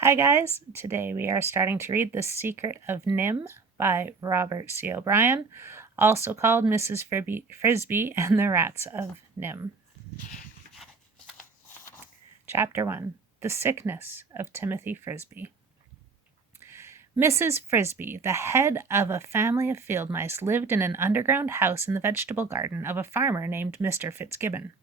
Hi guys, today we are starting to read The Secret of NIMH by Robert C. O'Brien, also called Mrs. Frisby and the Rats of NIMH. Chapter 1, The Sickness of Timothy Frisby. Mrs. Frisby, the head of a family of field mice, lived in an underground house in the vegetable garden of a farmer named Mr. Fitzgibbon.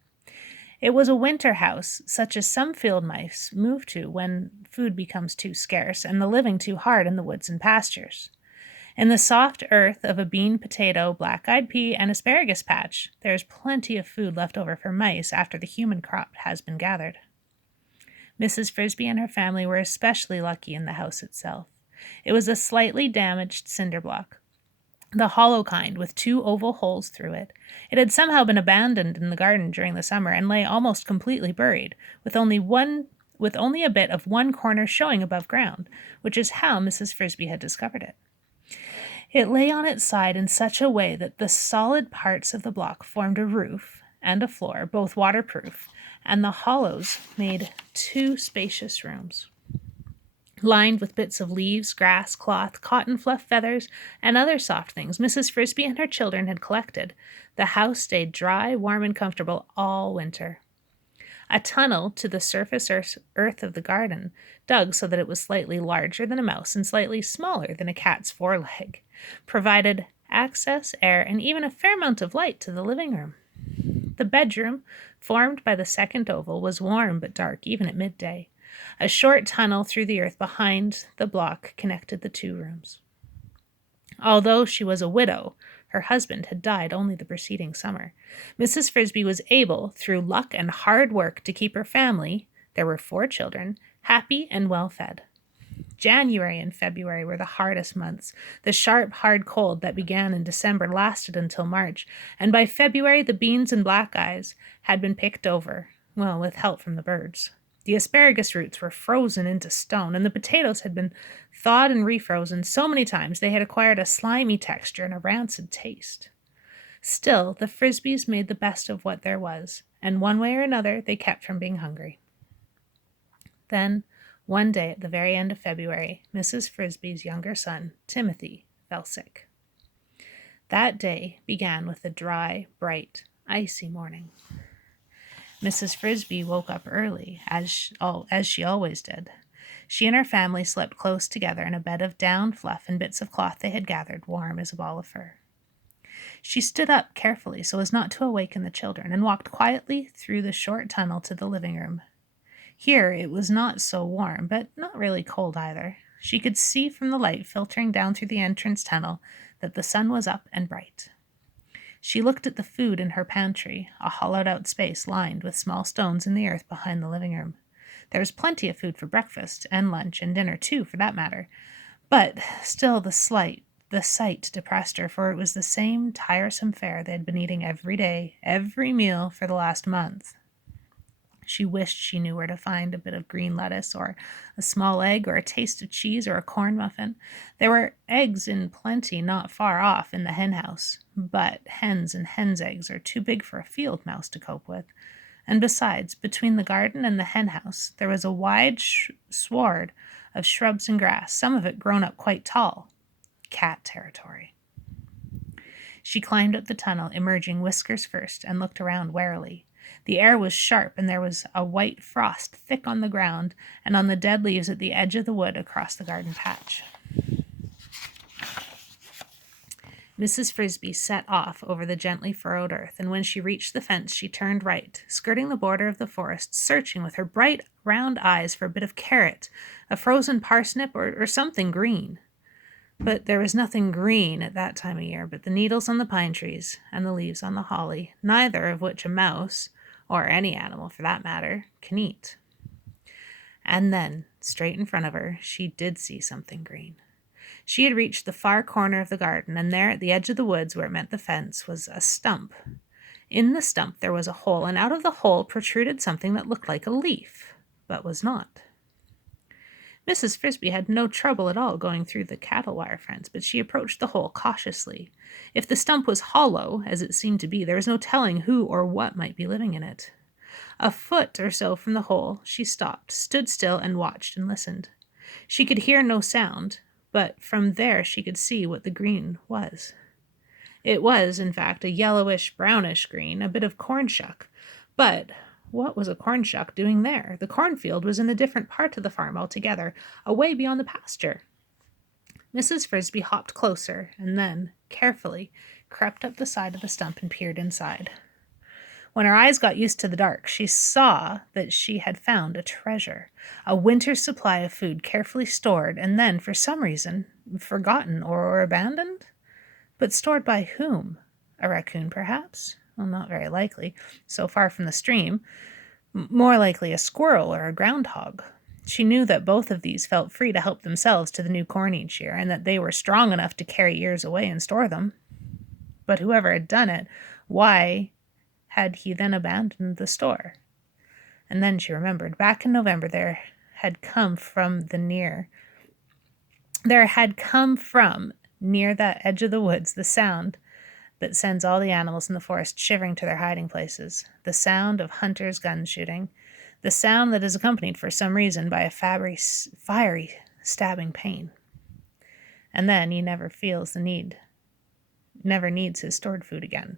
It was a winter house, such as some field mice move to when food becomes too scarce and the living too hard in the woods and pastures. In the soft earth of a bean, potato, black-eyed pea, and asparagus patch, there is plenty of food left over for mice after the human crop has been gathered. Mrs. Frisby and her family were especially lucky in the house itself. It was a slightly damaged cinder block, the hollow kind with two oval holes through it. It had somehow been abandoned in the garden during the summer and lay almost completely buried, with only a bit of one corner showing above ground, which is how Mrs. Frisby had discovered it. It lay on its side in such a way that the solid parts of the block formed a roof and a floor, both waterproof, and the hollows made two spacious rooms, lined with bits of leaves, grass, cloth, cotton fluff, feathers, and other soft things Mrs. Frisby and her children had collected. The house stayed dry, warm, and comfortable all winter. A tunnel to the surface earth of the garden, dug so that it was slightly larger than a mouse and slightly smaller than a cat's foreleg, provided access, air, and even a fair amount of light to the living room. The bedroom, formed by the second oval, was warm but dark even at midday. A short tunnel through the earth behind the block connected the two rooms. Although she was a widow, her husband had died only the preceding summer. Mrs. Frisby was able, through luck and hard work, to keep her family, there were 4 children, happy and well fed. January and February were the hardest months. The sharp, hard cold that began in December lasted until March, and by February the beans and black eyes had been picked over, well, with help from the birds. The asparagus roots were frozen into stone, and the potatoes had been thawed and refrozen so many times they had acquired a slimy texture and a rancid taste. Still, the Frisbys made the best of what there was, and one way or another they kept from being hungry. Then, one day at the very end of February, Mrs. Frisby's younger son, Timothy, fell sick. That day began with a dry, bright, icy morning. Mrs. Frisby woke up early, as she always did. She and her family slept close together in a bed of down, fluff, and bits of cloth they had gathered, warm as a ball of fur. She stood up carefully so as not to awaken the children, and walked quietly through the short tunnel to the living room. Here it was not so warm, but not really cold either. She could see from the light filtering down through the entrance tunnel that the sun was up and bright. She looked at the food in her pantry, a hollowed-out space lined with small stones in the earth behind the living room. There was plenty of food for breakfast, and lunch, and dinner too, for that matter. But still the sight depressed her, for it was the same tiresome fare they had been eating every day, every meal for the last month. She wished she knew where to find a bit of green lettuce, or a small egg, or a taste of cheese, or a corn muffin. There were eggs in plenty not far off in the hen house, but hens and hens' eggs are too big for a field mouse to cope with. And besides, between the garden and the hen house, there was a wide sward of shrubs and grass, some of it grown up quite tall. Cat territory. She climbed up the tunnel, emerging whiskers first, and looked around warily. The air was sharp, and there was a white frost thick on the ground and on the dead leaves at the edge of the wood across the garden patch. Mrs. Frisby set off over the gently furrowed earth, and when she reached the fence, she turned right, skirting the border of the forest, searching with her bright, round eyes for a bit of carrot, a frozen parsnip, or something green. But there was nothing green at that time of year but the needles on the pine trees and the leaves on the holly, neither of which a mouse, or any animal for that matter, can eat. And then, straight in front of her, she did see something green. She had reached the far corner of the garden, and there at the edge of the woods where it met the fence was a stump. In the stump there was a hole, and out of the hole protruded something that looked like a leaf, but was not. Mrs. Frisby had no trouble at all going through the cattle wire fence, but she approached the hole cautiously. If the stump was hollow, as it seemed to be, there was no telling who or what might be living in it. A foot or so from the hole, she stopped, stood still, and watched and listened. She could hear no sound, but from there she could see what the green was. It was, in fact, a yellowish-brownish green, a bit of corn shuck. But what was a corn shuck doing there? The cornfield was in a different part of the farm altogether, away beyond the pasture. Mrs. Frisbee hopped closer, and then, carefully, crept up the side of the stump and peered inside. When her eyes got used to the dark, she saw that she had found a treasure, a winter's supply of food carefully stored and then, for some reason, forgotten or abandoned. But stored by whom? A raccoon, perhaps? Well, not very likely, so far from the stream. More likely a squirrel or a groundhog. She knew that both of these felt free to help themselves to the new corn each year, and that they were strong enough to carry ears away and store them. But whoever had done it, why had he then abandoned the store? And then she remembered. Back in November there had come from near that edge of the woods the sound that sends all the animals in the forest shivering to their hiding places, the sound of hunters' gun shooting, the sound that is accompanied for some reason by a fiery stabbing pain. And then he never needs his stored food again.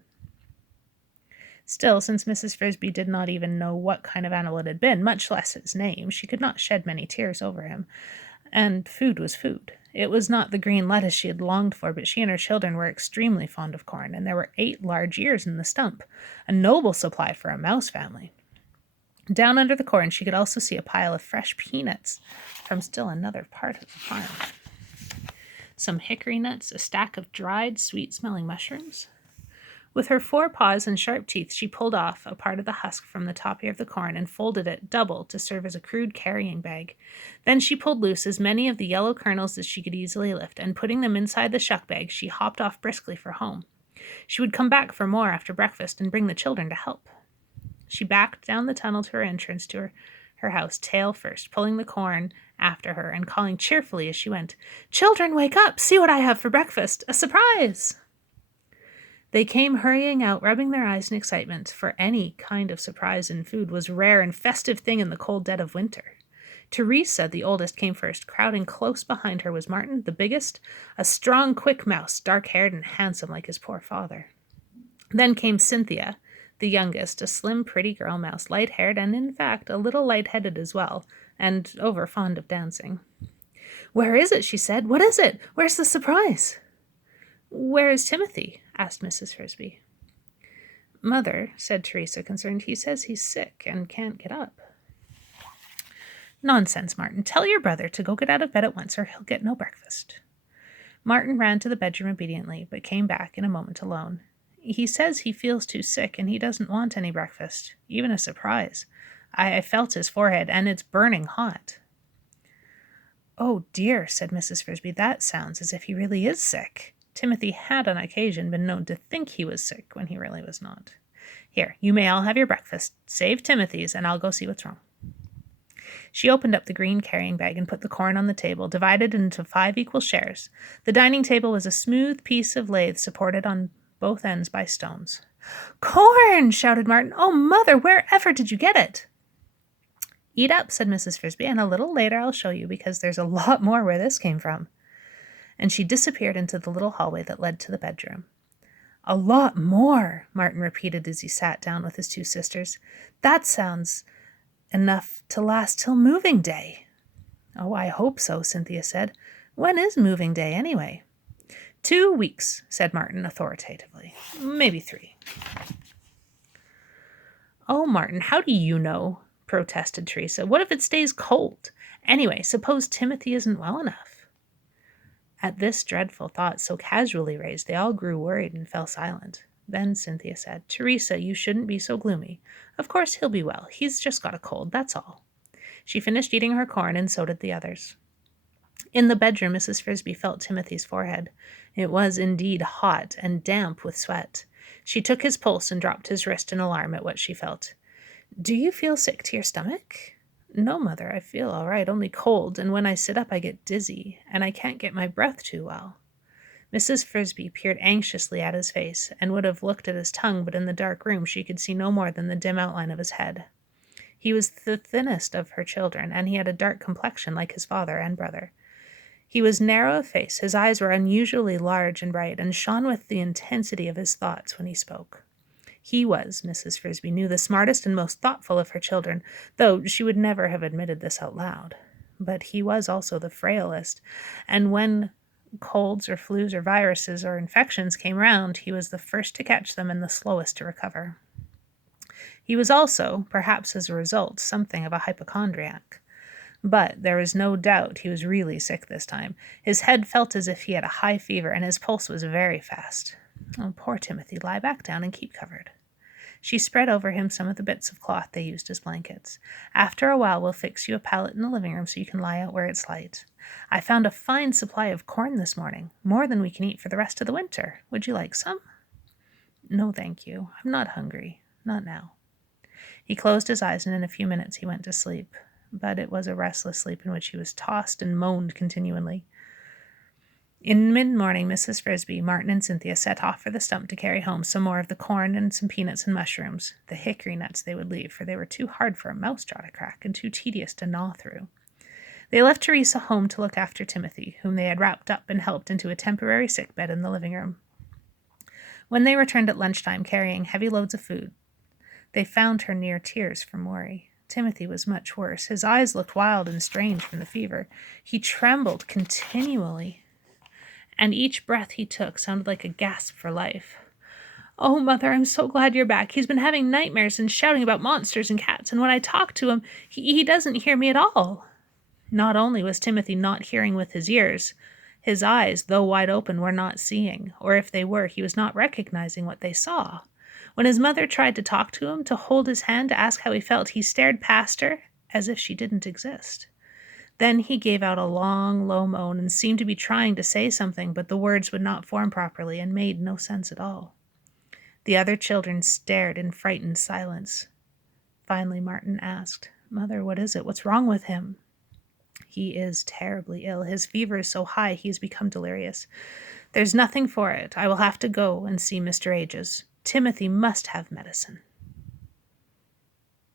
Still, since Mrs. Frisbee did not even know what kind of animal it had been, much less his name, she could not shed many tears over him. And food was food. It was not the green lettuce she had longed for, but she and her children were extremely fond of corn, and there were 8 large ears in the stump, a noble supply for a mouse family. Down under the corn she could also see a pile of fresh peanuts from still another part of the farm. Some hickory nuts, a stack of dried, sweet-smelling mushrooms. With her 4 paws and sharp teeth, she pulled off a part of the husk from the top ear of the corn and folded it double to serve as a crude carrying bag. Then she pulled loose as many of the yellow kernels as she could easily lift, and putting them inside the shuck bag, she hopped off briskly for home. She would come back for more after breakfast and bring the children to help. She backed down the tunnel to her entrance to her house, tail first, pulling the corn after her and calling cheerfully as she went, "Children, wake up! See what I have for breakfast! A surprise!" They came hurrying out, rubbing their eyes in excitement, for any kind of surprise in food was a rare and festive thing in the cold dead of winter. Teresa, the oldest, came first. Crowding close behind her was Martin, the biggest, a strong, quick mouse, dark-haired and handsome like his poor father. Then came Cynthia, the youngest, a slim, pretty girl mouse, light-haired and, in fact, a little light-headed as well, and over-fond of dancing. "Where is it?" she said. "What is it? Where's the surprise?" "Where is Timothy?" asked Mrs. Frisbee. "Mother," said Teresa, concerned, "he says he's sick and can't get up." "Nonsense, Martin. Tell your brother to go get out of bed at once or he'll get no breakfast." Martin ran to the bedroom obediently, but came back in a moment alone. "He says he feels too sick and he doesn't want any breakfast, even a surprise. I felt his forehead, and it's burning hot." "Oh, dear," said Mrs. Frisbee, "that sounds as if he really is sick." Timothy had on occasion been known to think he was sick when he really was not. "Here, you may all have your breakfast, save Timothy's, and I'll go see what's wrong." She opened up the green carrying bag and put the corn on the table, divided it into 5 equal shares. The dining table was a smooth piece of lath supported on both ends by stones. "Corn!" shouted Martin. "Oh, Mother, wherever did you get it?" "Eat up," said Mrs. Frisbee, "and a little later I'll show you, because there's a lot more where this came from." And she disappeared into the little hallway that led to the bedroom. "A lot more," Martin repeated as he sat down with his 2 sisters. "That sounds enough to last till moving day." "Oh, I hope so," Cynthia said. "When is moving day, anyway?" 2 weeks, said Martin authoritatively. "Maybe 3. "Oh, Martin, how do you know?" protested Teresa. "What if it stays cold? Anyway, suppose Timothy isn't well enough?" At this dreadful thought, so casually raised, they all grew worried and fell silent. Then Cynthia said, "Teresa, you shouldn't be so gloomy. Of course he'll be well. He's just got a cold, that's all." She finished eating her corn, and so did the others. In the bedroom, Mrs. Frisbee felt Timothy's forehead. It was indeed hot and damp with sweat. She took his pulse and dropped his wrist in alarm at what she felt. "Do you feel sick to your stomach?" "No, Mother, I feel all right, only cold, and when I sit up I get dizzy, and I can't get my breath too well." Mrs. Frisbee peered anxiously at his face, and would have looked at his tongue, but in the dark room she could see no more than the dim outline of his head. He was the thinnest of her children, and he had a dark complexion like his father and brother. He was narrow of face, his eyes were unusually large and bright, and shone with the intensity of his thoughts when he spoke. He was, Mrs. Frisbee knew, the smartest and most thoughtful of her children, though she would never have admitted this out loud. But he was also the frailest, and when colds or flus or viruses or infections came round, he was the first to catch them and the slowest to recover. He was also, perhaps as a result, something of a hypochondriac. But there was no doubt he was really sick this time. His head felt as if he had a high fever, and his pulse was very fast. Oh, poor Timothy, lie back down and keep covered. She spread over him some of the bits of cloth they used as blankets. After a while, we'll fix you a pallet in the living room so you can lie out where it's light. I found a fine supply of corn this morning, more than we can eat for the rest of the winter. Would you like some? No, thank you. I'm not hungry. Not now. He closed his eyes, and in a few minutes he went to sleep. But it was a restless sleep in which he was tossed and moaned continually. In mid-morning, Mrs. Frisbee, Martin, and Cynthia set off for the stump to carry home some more of the corn and some peanuts and mushrooms. The hickory nuts they would leave, for they were too hard for a mouse-jaw to crack and too tedious to gnaw through. They left Teresa home to look after Timothy, whom they had wrapped up and helped into a temporary sick bed in the living room. When they returned at lunchtime carrying heavy loads of food, they found her near tears from worry. Timothy was much worse. His eyes looked wild and strange from the fever. He trembled continually, and each breath he took sounded like a gasp for life. Oh, Mother, I'm so glad you're back. He's been having nightmares and shouting about monsters and cats, and when I talk to him, he doesn't hear me at all. Not only was Timothy not hearing with his ears, his eyes, though wide open, were not seeing, or if they were, he was not recognizing what they saw. When his mother tried to talk to him, to hold his hand, to ask how he felt, he stared past her as if she didn't exist. Then he gave out a long, low moan and seemed to be trying to say something, but the words would not form properly and made no sense at all. The other children stared in frightened silence. Finally, Martin asked, Mother, what is it? What's wrong with him? He is terribly ill. His fever is so high he has become delirious. There's nothing for it. I will have to go and see Mr. Ages. Timothy must have medicine.